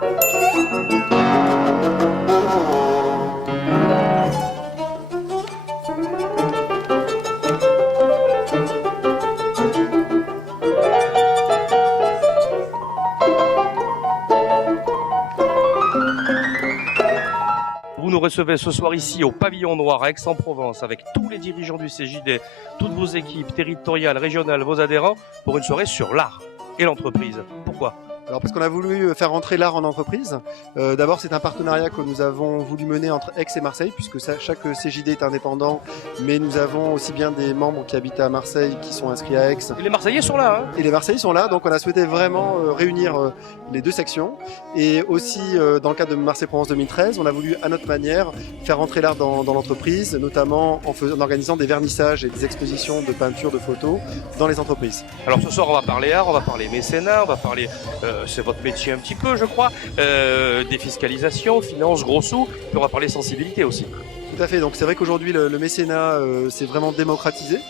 Vous nous recevez ce soir ici au Pavillon Noir à Aix-en-Provence avec tous les dirigeants du CJD, toutes vos équipes territoriales, régionales, vos adhérents pour une soirée sur l'art et l'entreprise. Pourquoi ? Alors parce qu'on a voulu faire rentrer l'art en entreprise. D'abord c'est un partenariat que nous avons voulu mener entre Aix et Marseille puisque chaque CJD est indépendant, mais nous avons aussi bien des membres qui habitent à Marseille qui sont inscrits à Aix. Et les Marseillais sont là, hein ? Et les Marseillais sont là, donc on a souhaité vraiment réunir les deux sections. Et aussi dans le cadre de Marseille-Provence 2013, on a voulu à notre manière faire rentrer l'art dans l'entreprise, notamment en organisant des vernissages et des expositions de peinture, de photos dans les entreprises. Alors ce soir on va parler art, on va parler mécénat, on va parler... c'est votre métier un petit peu, je crois, défiscalisation, finances, gros sous, puis on va parler sensibilité aussi. Tout à fait, donc c'est vrai qu'aujourd'hui le mécénat s'est vraiment démocratisé.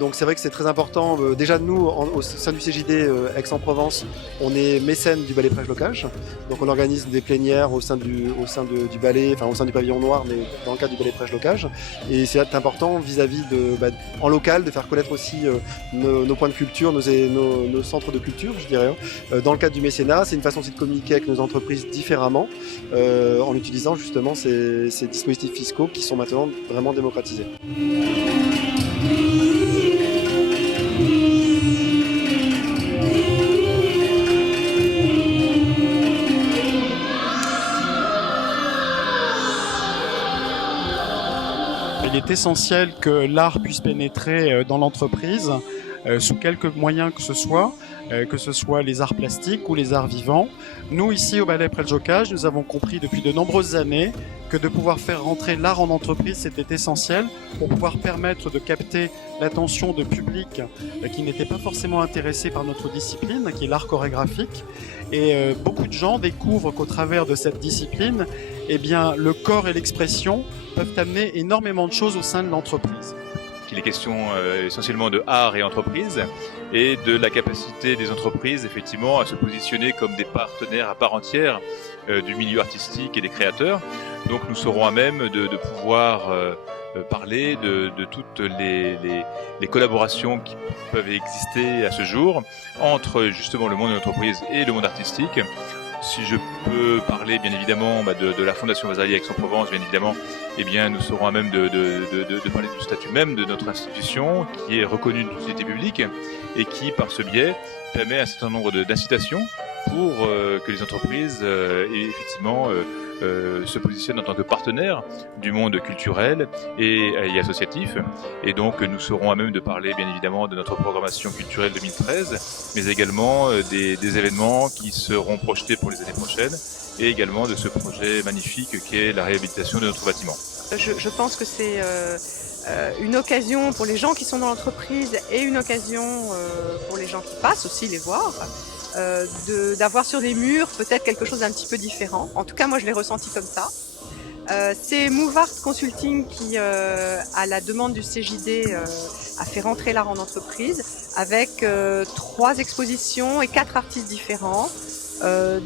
Donc c'est vrai que c'est très important. Déjà nous, au sein du CJD Aix-en-Provence, on est mécène du ballet Prêche-Locage. Donc on organise des plénières au sein du ballet, enfin au sein du Pavillon Noir, mais dans le cadre du ballet Prêche-Locage. Et c'est important vis-à-vis en local, de faire connaître aussi nos points de culture, nos centres de culture, je dirais. Dans le cadre du mécénat, c'est une façon aussi de communiquer avec nos entreprises différemment, en utilisant justement ces dispositifs fiscaux qui sont maintenant vraiment démocratisés. Il est essentiel que l'art puisse pénétrer dans l'entreprise sous quelque moyens que ce soit les arts plastiques ou les arts vivants. Nous, ici au Ballet Prêche-Locage, nous avons compris depuis de nombreuses années que de pouvoir faire rentrer l'art en entreprise, c'était essentiel pour pouvoir permettre de capter l'attention de publics qui n'étaient pas forcément intéressés par notre discipline, qui est l'art chorégraphique. Et beaucoup de gens découvrent qu'au travers de cette discipline, eh bien, le corps et l'expression peuvent amener énormément de choses au sein de l'entreprise. Il est question essentiellement de art et entreprise et de la capacité des entreprises effectivement à se positionner comme des partenaires à part entière du milieu artistique et des créateurs. Donc nous serons à même de pouvoir parler de toutes les collaborations qui peuvent exister à ce jour entre justement le monde de l'entreprise et le monde artistique. Si je peux parler bien évidemment de la Fondation Vasari Aix-en-Provence, bien évidemment, eh bien nous serons à même de parler du statut même de notre institution qui est reconnue d'utilité publique et qui par ce biais permet un certain nombre d'incitations pour que les entreprises effectivement se positionnent en tant que partenaires du monde culturel et associatif. Et donc nous serons à même de parler bien évidemment de notre programmation culturelle 2013, mais également des événements qui seront projetés pour les années prochaines et également de ce projet magnifique qui est la réhabilitation de notre bâtiment. Je pense que c'est une occasion pour les gens qui sont dans l'entreprise et une occasion pour les gens qui passent aussi les voir. D'avoir sur les murs peut-être quelque chose d'un petit peu différent. En tout cas, moi, je l'ai ressenti comme ça. C'est Move Art Consulting qui, à la demande du CJD, a fait rentrer l'art en entreprise avec 3 expositions et 4 artistes différents,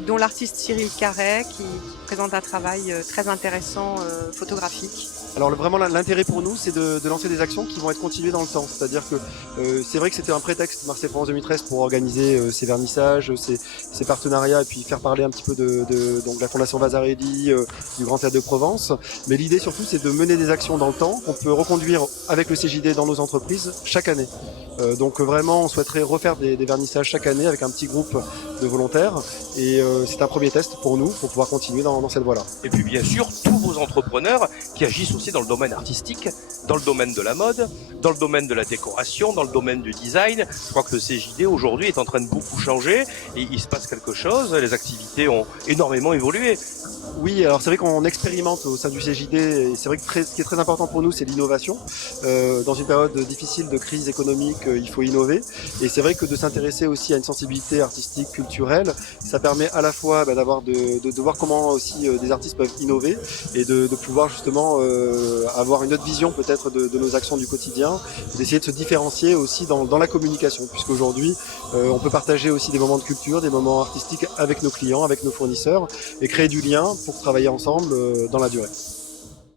dont l'artiste Cyril Carret qui présente un travail très intéressant photographique. Alors vraiment l'intérêt pour nous, c'est de lancer des actions qui vont être continuées dans le temps. C'est-à-dire que c'est vrai que c'était un prétexte Marseille-Provence 2013 pour organiser ces vernissages, ces partenariats et puis faire parler un petit peu donc la Fondation Vasarely, du Grand Théâtre de Provence. Mais l'idée surtout, c'est de mener des actions dans le temps qu'on peut reconduire avec le CJD dans nos entreprises chaque année. Donc vraiment, on souhaiterait refaire des vernissages chaque année avec un petit groupe de volontaires. Et c'est un premier test pour nous, pour pouvoir continuer dans cette voie-là. Et puis bien sûr, tous vos entrepreneurs qui agissent aussi dans le domaine artistique, dans le domaine de la mode, dans le domaine de la décoration, dans le domaine du design. Je crois que le CJD aujourd'hui est en train de beaucoup changer et il se passe quelque chose, les activités ont énormément évolué. Oui, alors c'est vrai qu'on expérimente au sein du CJD et c'est vrai que ce qui est très important pour nous, c'est l'innovation. Dans une période difficile de crise économique, il faut innover. Et c'est vrai que de s'intéresser aussi à une sensibilité artistique, culturelle, ça permet à la fois de voir comment aussi des artistes peuvent innover et et de pouvoir justement avoir une autre vision peut-être de nos actions du quotidien, d'essayer de se différencier aussi dans la communication, puisqu'aujourd'hui on peut partager aussi des moments de culture, des moments artistiques avec nos clients, avec nos fournisseurs et créer du lien pour travailler ensemble dans la durée.